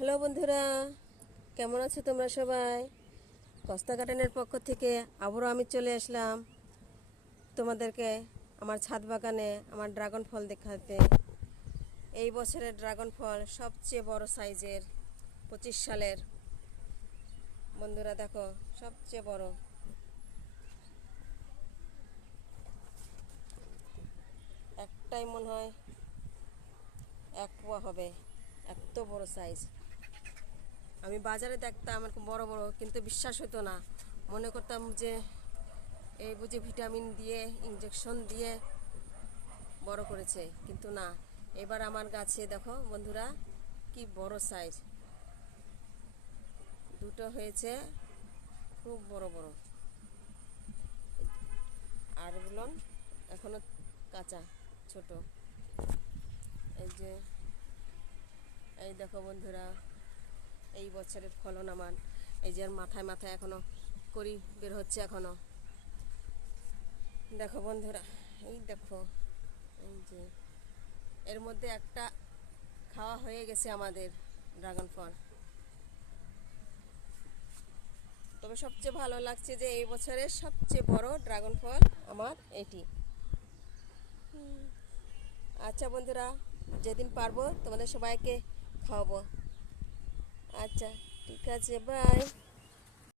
Hello বন্ধুরা, কেমন আছো তোমরা সবাই? কস্তা গার্ডেনের পক্ষ থেকে আবারও আমি চলে আসলাম তোমাদেরকে আমার ছাদ বাগানে আমার ড্রাগন ফল দেখাতে। এই বছরের ড্রাগন ফল সবচেয়ে বড় সাইজের, 25 সালের। বন্ধুরা দেখো, সবচেয়ে বড়। একটাই মনে হয় 1 পোয়া হবে, এত বড় সাইজ। আমি বাজারে দেখতাম এরকম বড় বড়, কিন্তু বিশ্বাস হতো না। মনে করতাম যে এই বুঝি ভিটামিন দিয়ে, ইঞ্জেকশন দিয়ে বড় করেছে, কিন্তু না। এবার আমার গাছে দেখো বন্ধুরা, কি বড় সাইজ, দুটো হয়েছে, খুব বড় বড়। আরগুলো এখনো কাঁচা, ছোট। এই যে, এই দেখো বন্ধুরা, এই বছরের ফলন আমার। এই যে মাথায় মাথায় এখনো করি বের হচ্ছে এখনো। দেখো বন্ধুরা, এই দেখো, এই যে এর মধ্যে একটা খাওয়া হয়ে গেছে আমাদের ড্রাগন ফল। তবে সবচেয়ে ভালো লাগছে যে এই বছরের সবচেয়ে বড় ড্রাগন ফল আমার এটি। আচ্ছা বন্ধুরা, যেদিন পারবো তোমাদের সবাইকে খাওয়াবো। আচ্ছা, ঠিক আছে, বাই।